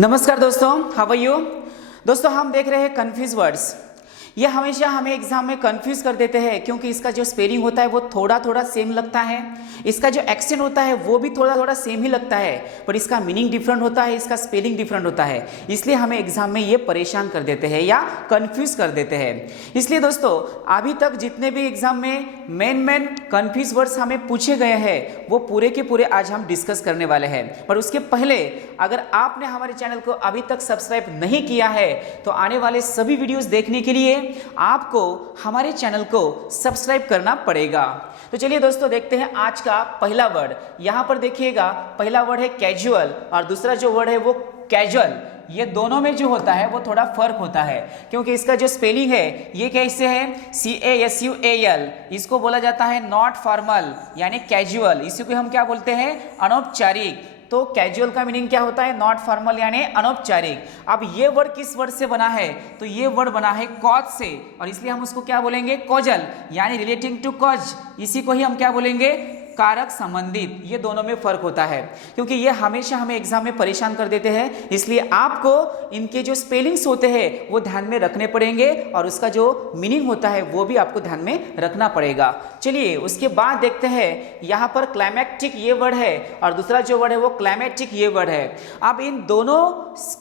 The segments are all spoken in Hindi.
नमस्कार दोस्तों, हाउ आर यू। दोस्तों हम देख रहे हैं कंफ्यूज वर्ड्स। ये हमेशा हमें एग्जाम में कंफ्यूज कर देते हैं क्योंकि इसका जो स्पेलिंग होता है वो थोड़ा थोड़ा सेम लगता है, इसका जो एक्सेंट होता है वो भी थोड़ा थोड़ा सेम ही लगता है, पर इसका मीनिंग डिफरेंट होता है, इसका स्पेलिंग डिफरेंट होता है। इसलिए हमें एग्जाम में ये परेशान कर देते हैं या कंफ्यूज कर देते हैं। इसलिए दोस्तों अभी तक जितने भी एग्जाम में मेन कंफ्यूज वर्ड्स हमें पूछे गए हैं वो पूरे के पूरे आज हम डिस्कस करने वाले हैं। पर उसके पहले अगर आपने हमारे चैनल को अभी तक सब्सक्राइब नहीं किया है तो आने वाले सभी वीडियोस देखने के लिए आपको हमारे चैनल को सब्सक्राइब करना पड़ेगा। तो चलिए दोस्तों देखते हैं आज का पहला वर्ड। यहां पर देखिएगा पहला वर्ड है कैजुअल और दूसरा जो वर्ड है वो कैजुअल। ये दोनों में जो होता है वो थोड़ा फर्क होता है क्योंकि इसका जो स्पेलिंग है ये कैसे है, CASUAL। इसको बोला जाता है नॉट फॉर्मल यानी कैजुअल। इसी को हम क्या बोलते हैं, अनौपचारिक। तो कैजुअल का मीनिंग क्या होता है, नॉट फॉर्मल यानी अनौपचारिक। अब ये वर्ड किस वर्ड से बना है, तो ये वर्ड बना है कॉज से और इसलिए हम उसको क्या बोलेंगे, कॉजल यानी रिलेटिंग टू कॉज। इसी को ही हम क्या बोलेंगे, कारक संबंधित। ये दोनों में फर्क होता है क्योंकि ये हमेशा हमें एग्जाम में परेशान कर देते हैं, इसलिए आपको इनके जो स्पेलिंग्स होते हैं वो ध्यान में रखने पड़ेंगे और उसका जो मीनिंग होता है वो भी आपको ध्यान में रखना पड़ेगा। चलिए उसके बाद देखते हैं, यहाँ पर क्लाइमैक्टिक ये वर्ड है और दूसरा जो वर्ड है वो क्लाइमैटिक ये वर्ड है। अब इन दोनों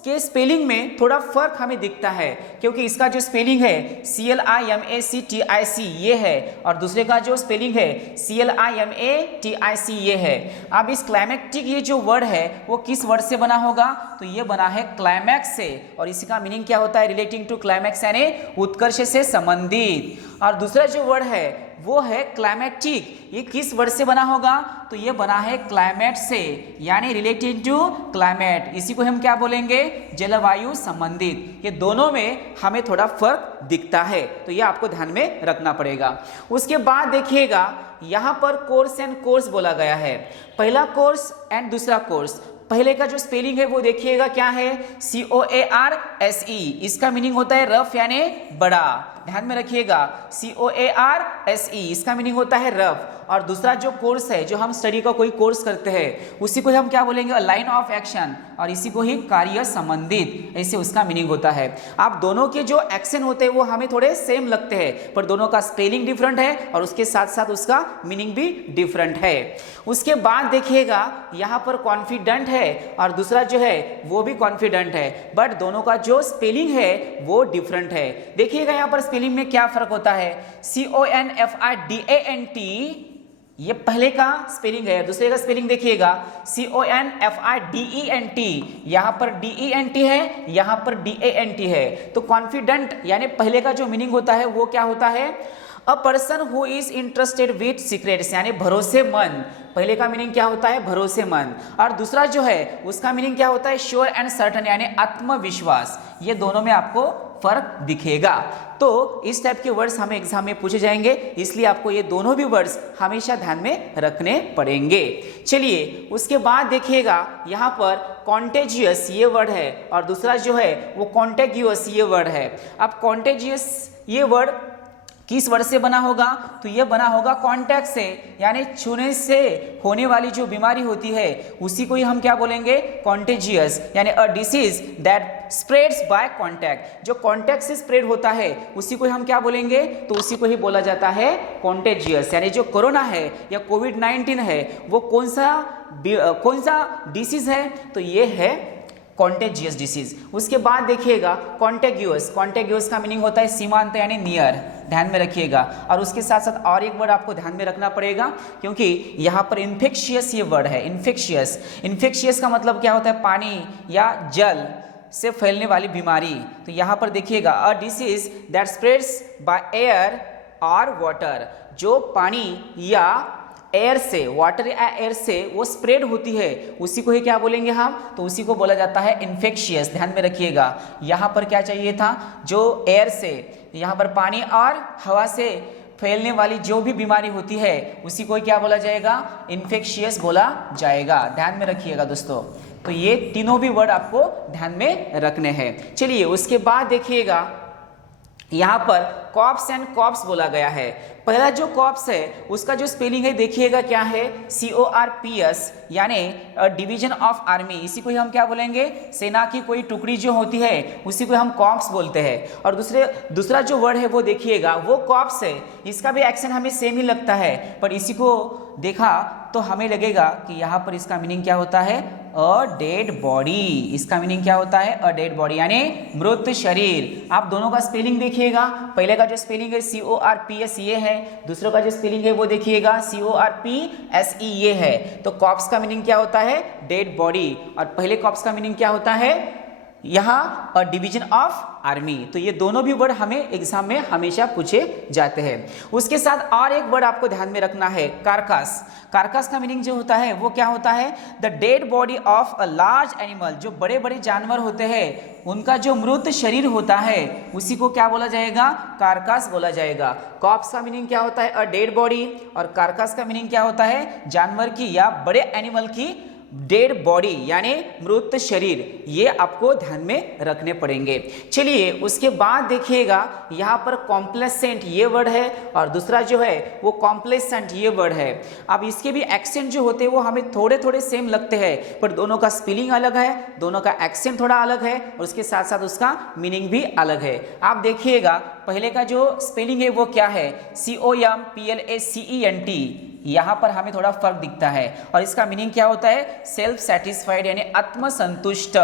के स्पेलिंग में थोड़ा फर्क हमें दिखता है क्योंकि इसका जो स्पेलिंग है CLIMACTIC ये है और दूसरे का जो स्पेलिंग है CLIMATIC ये है। अब इस क्लाइमैक्टिक ये जो वर्ड है वो किस वर्ड से बना होगा, तो ये बना है क्लाइमैक्स से और इसी का मीनिंग क्या होता है, रिलेटिंग टू क्लाइमैक्स यानी उत्कर्ष से संबंधित। और दूसरा जो वर्ड है वो है क्लाइमैटिक। ये किस वर्ड से बना होगा, तो ये बना है क्लाइमेट से यानी रिलेटेड टू क्लाइमेट। इसी को हम क्या बोलेंगे, जलवायु संबंधित। ये दोनों में हमें थोड़ा फर्क दिखता है तो ये आपको ध्यान में रखना पड़ेगा। उसके बाद देखिएगा यहाँ पर कोर्स एंड कोर्स बोला गया है। पहला कोर्स एंड दूसरा कोर्स। पहले का जो स्पेलिंग है वो देखिएगा क्या है, COARSE। इसका मीनिंग होता है रफ यानी बड़ा, ध्यान में रखिएगा। COARSE इसका मीनिंग होता है रफ। और दूसरा जो कोर्स है, जो हम स्टडी का कोई कोर्स करते हैं उसी को हम क्या बोलेंगे, लाइन ऑफ एक्शन और इसी को ही कार्य संबंधित, ऐसे उसका मीनिंग होता है। आप दोनों के जो एक्शन होते हैं वो हमें थोड़े सेम लगते हैं पर दोनों का स्पेलिंग डिफरेंट है और उसके साथ साथ उसका मीनिंग भी डिफरेंट है। उसके बाद देखिएगा यहाँ पर कॉन्फिडेंट है और दूसरा जो है वो भी कॉन्फिडेंट है, बट दोनों का जो स्पेलिंग है वो डिफरेंट है। देखिएगा यहाँ पर स्पेलिंग में क्या फर्क होता है, CONFIDANT ये पहले का स्पेलिंग है, दूसरे का स्पेलिंग देखिएगा CONFIDENT। यहाँ पर DENT है, यहाँ पर DANT है। तो कॉन्फिडेंट यानी पहले का जो मीनिंग होता है वो क्या होता है, a person who is interested with secrets यानी भरोसेमंद। पहले का मीनिंग क्या होता है, भरोसेमंद। और दूसरा जो है उसका मीनिंग क्या होता है, श्योर एंड सर्टन यानी आत्मविश्वास। ये दोनों में आपको फर्क दिखेगा। तो इस टाइप के वर्ड्स हमें एग्जाम में पूछे जाएंगे, इसलिए आपको ये दोनों भी वर्ड्स हमेशा ध्यान में रखने पड़ेंगे। चलिए उसके बाद देखिएगा यहाँ पर कॉन्टेजियस ये वर्ड है और दूसरा जो है वो कॉन्टेगियस ये वर्ड है। अब कॉन्टेजियस ये वर्ड किस वर्ड से बना होगा, तो ये बना होगा कॉन्टैक्ट से यानी छूने से होने वाली जो बीमारी होती है उसी को ही हम क्या बोलेंगे, कॉन्टेजियस यानी a disease that spreads by contact. जो कॉन्टैक्ट से स्प्रेड होता है उसी को हम क्या बोलेंगे, तो उसी को ही बोला जाता है कॉन्टेजियस। यानी जो कोरोना है या कोविड-19 है वो कौन सा डिसीज है, तो ये है कॉन्टेजियस डिसीज। उसके बाद देखिएगा कॉन्टेग्यूअस। कॉन्टेग्यूअस का मीनिंग होता है सीमांत यानी नियर, ध्यान में रखिएगा। और उसके साथ साथ और एक वर्ड आपको ध्यान में रखना पड़ेगा क्योंकि यहाँ पर इन्फेक्शियस ये वर्ड है। इन्फेक्शियस, इन्फेक्शियस का मतलब क्या होता है, पानी या जल से फैलने वाली बीमारी। तो यहाँ पर देखिएगा अ disease that spreads by air और वाटर। जो पानी या एयर से, वाटर या एयर से वो स्प्रेड होती है उसी को ही क्या बोलेंगे हम, तो उसी को बोला जाता है इन्फेक्शियस। ध्यान में रखिएगा यहाँ पर क्या चाहिए था, जो एयर से, यहाँ पर पानी और हवा से फैलने वाली जो भी बीमारी होती है उसी को क्या बोला जाएगा, इन्फेक्शियस बोला जाएगा। ध्यान में रखिएगा दोस्तों। तो ये तीनों भी वर्ड आपको ध्यान में रखने हैं। चलिए उसके बाद देखिएगा यहाँ पर कॉप्स एंड कॉप्स बोला गया है। पहला जो कॉप्स है उसका जो स्पेलिंग है देखिएगा क्या है, CORPS, यानी डिवीजन ऑफ आर्मी। इसी को ही हम क्या बोलेंगे, सेना की कोई टुकड़ी जो होती है उसी को हम कॉप्स बोलते हैं। और दूसरा जो वर्ड है वो देखिएगा, वो कॉप्स है। इसका भी एक्शन हमें सेम ही लगता है, पर इसी को देखा तो हमें लगेगा कि यहाँ पर इसका मीनिंग क्या होता है, अ डेड बॉडी। इसका मीनिंग क्या होता है, अ डेड बॉडी यानी मृत शरीर। आप दोनों का स्पेलिंग देखिएगा, पहले का जो स्पेलिंग है CORPS ये है, दूसरे का जो स्पेलिंग है वो देखिएगा CORPSE ये है। तो कॉप्स का मीनिंग क्या होता है, डेड बॉडी, और पहले कॉप्स का मीनिंग क्या होता है, यहाँ अ डिवीजन ऑफ आर्मी। तो ये दोनों भी वर्ड हमें एग्जाम में हमेशा पूछे जाते हैं। उसके साथ और एक वर्ड आपको ध्यान में रखना है, कार्कास। कार्कास का मीनिंग जो होता है वो क्या होता है, the dead body of a large animal. जो बड़े बड़े जानवर होते हैं उनका जो मृत शरीर होता है उसी को क्या बोला जाएगा, कार्कास बोला जाएगा। कॉप्स का मीनिंग क्या होता है, अ डेड बॉडी, और कार्कास का मीनिंग क्या होता है, जानवर की या बड़े एनिमल की डेड बॉडी यानी मृत शरीर। ये आपको ध्यान में रखने पड़ेंगे। चलिए उसके बाद देखिएगा यहाँ पर कॉम्प्लेसेंट ये वर्ड है और दूसरा जो है वो कॉम्प्लेसेंट ये वर्ड है। अब इसके भी एक्सेंट जो होते हैं वो हमें थोड़े थोड़े सेम लगते हैं, पर दोनों का स्पेलिंग अलग है, दोनों का एक्सेंट थोड़ा अलग है और उसके साथ साथ उसका मीनिंग भी अलग है। आप देखिएगा पहले का जो स्पेलिंग है वो क्या है, COMPLACENT। यहाँ पर हमें थोड़ा फर्क दिखता है और इसका मीनिंग क्या होता है, सेल्फ सेटिस्फाइड यानी आत्मसंतुष्ट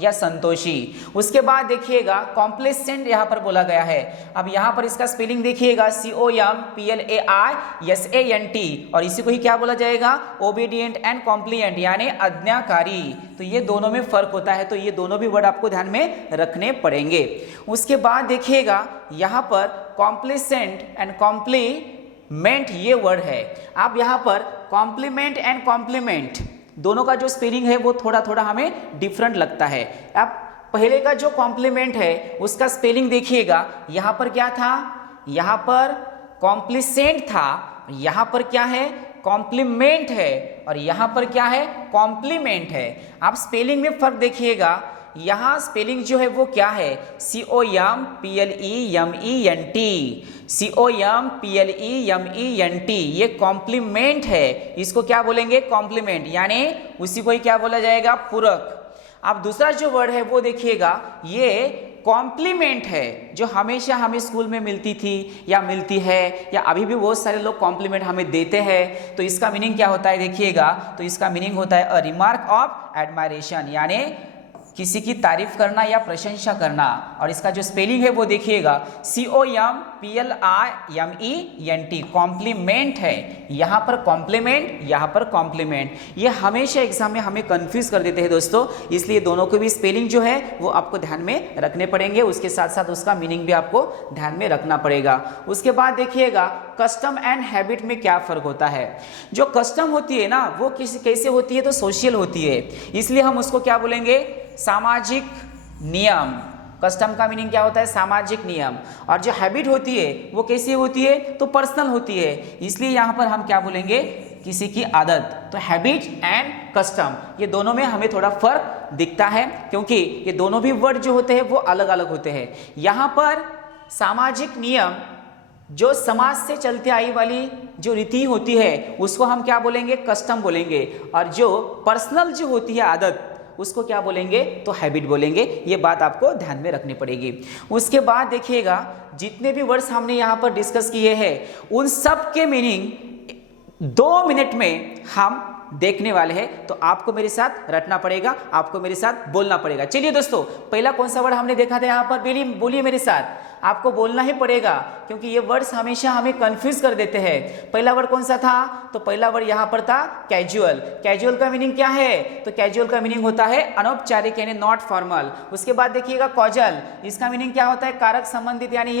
या संतोषी। उसके बाद देखिएगा कॉम्प्लेसेंट यहाँ पर बोला गया है। अब यहाँ पर इसका स्पेलिंग देखिएगा COMPLAISANT, और इसी को ही क्या बोला जाएगा, ओबीडियंट एंड कॉम्प्लिएंट यानी आज्ञाकारी। तो ये दोनों में फर्क होता है, तो ये दोनों भी वर्ड आपको ध्यान में रखने पड़ेंगे। उसके बाद देखिएगा यहाँ पर कॉम्प्लेसेंट एंड कॉम्प्लीमेंट ये वर्ड है। आप यहाँ पर कॉम्प्लीमेंट एंड कॉम्प्लीमेंट दोनों का जो स्पेलिंग है वो थोड़ा थोड़ा हमें डिफरेंट लगता है। अब पहले का जो कॉम्प्लीमेंट है उसका स्पेलिंग देखिएगा, यहाँ पर क्या था, यहाँ पर कॉम्प्लीसेंट था, यहाँ पर क्या है, कॉम्प्लीमेंट है, और यहाँ पर क्या है, कॉम्प्लीमेंट है। आप स्पेलिंग में फर्क देखिएगा, यहाँ स्पेलिंग जो है वो क्या है, COMPLEMENT, ये कॉम्प्लीमेंट है। इसको क्या बोलेंगे, कॉम्प्लीमेंट, यानी उसी को ही क्या बोला जाएगा, पूरक। अब दूसरा जो वर्ड है वो देखिएगा, ये कॉम्प्लीमेंट है, जो हमेशा हमें स्कूल में मिलती थी या मिलती है या अभी भी बहुत सारे लोग कॉम्प्लीमेंट हमें देते हैं। तो इसका मीनिंग क्या होता है देखिएगा, तो इसका मीनिंग होता है अ रिमार्क ऑफ एडमायरेशन, यानी किसी की तारीफ करना या प्रशंसा करना। और इसका जो स्पेलिंग है वो देखिएगा COMPLIMENT, कॉम्प्लीमेंट है। यहाँ पर कॉम्प्लीमेंट, यहाँ पर कॉम्प्लीमेंट। ये हमेशा एग्जाम में हमें कंफ्यूज कर देते हैं दोस्तों, इसलिए दोनों को भी स्पेलिंग जो है वो आपको ध्यान में रखने पड़ेंगे, उसके साथ साथ उसका मीनिंग भी आपको ध्यान में रखना पड़ेगा। उसके बाद देखिएगा कस्टम एंड हैबिट में क्या फर्क होता है। जो कस्टम होती है ना वो कैसे होती है, तो सोशल होती है, इसलिए हम उसको क्या बोलेंगे, सामाजिक नियम। कस्टम का मीनिंग क्या होता है, सामाजिक नियम। और जो हैबिट होती है वो कैसी होती है, तो पर्सनल होती है, इसलिए यहाँ पर हम क्या बोलेंगे, किसी की आदत। तो हैबिट एंड कस्टम ये दोनों में हमें थोड़ा फर्क दिखता है, क्योंकि ये दोनों भी वर्ड जो होते हैं वो अलग अलग होते हैं। यहाँ पर सामाजिक नियम जो समाज से चलती आई वाली जो रीति होती है उसको हम क्या बोलेंगे, कस्टम बोलेंगे, और जो पर्सनल जो होती है आदत उसको क्या बोलेंगे, तो हैबिट बोलेंगे। ये बात आपको ध्यान में रखनी पड़ेगी। उसके बाद देखिएगा जितने भी वर्ड्स हमने यहाँ पर डिस्कस किए हैं उन सब के मीनिंग 2 मिनट में हम देखने वाले हैं, तो आपको मेरे साथ रटना पड़ेगा, आपको मेरे साथ बोलना पड़ेगा। चलिए दोस्तों, पहला कौन सा वर्ड हमने देखा था यहाँ पर, बोलिए मेरे साथ, आपको बोलना ही पड़ेगा क्योंकि ये वर्ड्स हमेशा हमें कंफ्यूज कर देते हैं। पहला वर्ड कौन सा था, तो पहला वर्ड यहाँ पर था कैजुअल। कैजुअल का मीनिंग क्या है, तो कैजुअल का मीनिंग होता है अनौपचारिक यानी नॉट फॉर्मल। उसके बाद देखिएगा कॉजल, इसका मीनिंग क्या होता है, कारक संबंधित, यानी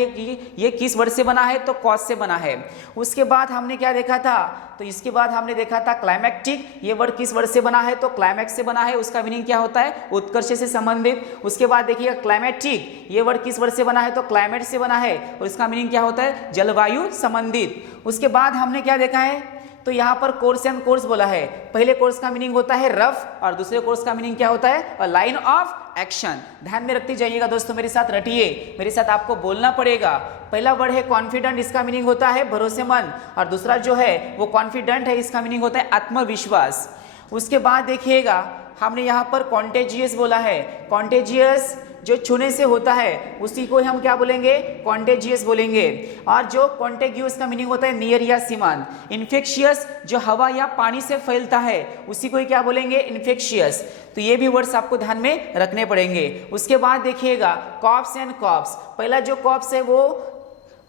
ये किस वर्ड से बना है, तो कॉज से बना है। उसके बाद हमने क्या देखा था, तो इसके बाद हमने देखा था क्लाइमैक्टिक, ये वर्ड किस वर्ड से बना है, तो क्लाइमैक्स से बना है, उसका मीनिंग क्या होता है, उत्कर्ष से संबंधित। उसके बाद देखिएगा क्लाइमेटिक, ये वर्ड किस वर्ड से बना है, तो क्लाइमेट से बना है और इसका मीनिंग क्या होता है, जलवायु संबंधित। उसके बाद हमने क्या देखा है, तो यहाँ पर कोर्स एंड कोर्स बोला है। पहले कोर्स का मीनिंग होता है रफ और दूसरे कोर्स का मीनिंग क्या होता है? A line of action. ध्यान में रखते जाइएगा दोस्तों, मेरे साथ रटिए, मेरे साथ आपको बोलना पड़ेगा। पहला वर्ड है कॉन्फिडेंट, इसका मीनिंग होता है भरोसेमंद, और दूसरा जो है वो कॉन्फिडेंट है, इसका मीनिंग होता है आत्मविश्वास। उसके बाद देखिएगा हमने यहाँ पर कॉन्टेजियस बोला है। कॉन्टेजियस जो छूने से होता है उसी को हम क्या बोलेंगे? कॉन्टेजियस बोलेंगे। और जो कॉन्टेगियस का मीनिंग होता है नियर या सीमांत। इन्फेक्शियस जो हवा या पानी से फैलता है उसी को ही क्या बोलेंगे? इन्फेक्शियस। तो ये भी वर्ड्स आपको ध्यान में रखने पड़ेंगे। उसके बाद देखिएगा कॉप्स एंड कॉप्स। पहला जो कॉप्स है वो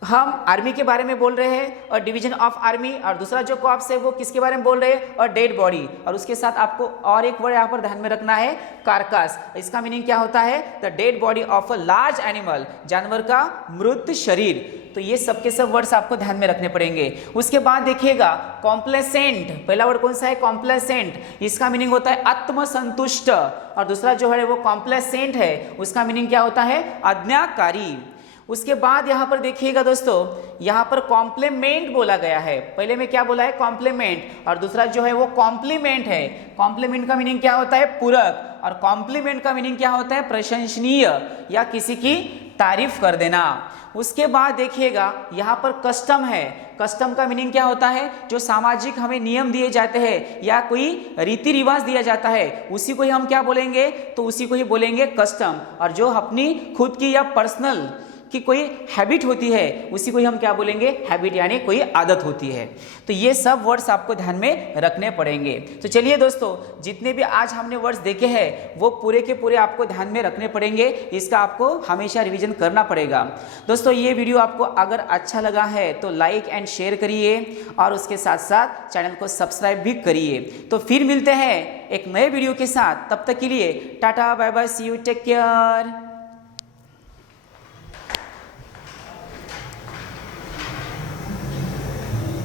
हम आर्मी के बारे में बोल रहे हैं और डिवीजन ऑफ आर्मी, और दूसरा जो कॉप्स है वो किसके बारे में बोल रहे हैं? और डेड बॉडी। और उसके साथ आपको और एक वर्ड यहाँ पर ध्यान में रखना है कार्कास। इसका मीनिंग क्या होता है? The dead body of a large animal, जानवर का मृत शरीर। तो ये सब के सब वर्ड्स आपको ध्यान में रखने पड़ेंगे। उसके बाद देखिएगा कॉम्प्लेसेंट। पहला वर्ड कौन सा है? कॉम्प्लेसेंट। इसका मीनिंग होता है आत्मसंतुष्ट, और दूसरा जो है वो कॉम्प्लेसेंट है, उसका मीनिंग क्या होता है? आज्ञाकारी। उसके बाद यहाँ पर देखिएगा दोस्तों, यहाँ पर कॉम्प्लीमेंट बोला गया है। पहले में क्या बोला है? कॉम्प्लीमेंट, और दूसरा जो है वो कॉम्प्लीमेंट है। कॉम्प्लीमेंट का मीनिंग क्या होता है? पूरक, और कॉम्प्लीमेंट का मीनिंग क्या होता है? प्रशंसनीय या किसी की तारीफ कर देना। उसके बाद देखिएगा यहाँ पर कस्टम है। कस्टम का मीनिंग क्या होता है? जो सामाजिक हमें नियम दिए जाते हैं या कोई रीति रिवाज दिया जाता है उसी को ही हम क्या बोलेंगे? तो उसी को ही बोलेंगे कस्टम। और जो अपनी खुद की या पर्सनल कि कोई हैबिट होती है उसी को ही हम क्या बोलेंगे? हैबिट, यानी कोई आदत होती है। तो ये सब वर्ड्स आपको ध्यान में रखने पड़ेंगे। तो चलिए दोस्तों, जितने भी आज हमने वर्ड्स देखे हैं वो पूरे के पूरे आपको ध्यान में रखने पड़ेंगे। इसका आपको हमेशा रिवीजन करना पड़ेगा। दोस्तों ये वीडियो आपको अगर अच्छा लगा है तो लाइक एंड शेयर करिए, और उसके साथ साथ चैनल को सब्सक्राइब भी करिए। तो फिर मिलते हैं एक नए वीडियो के साथ। तब तक के लिए tata bye bye, see you, take care.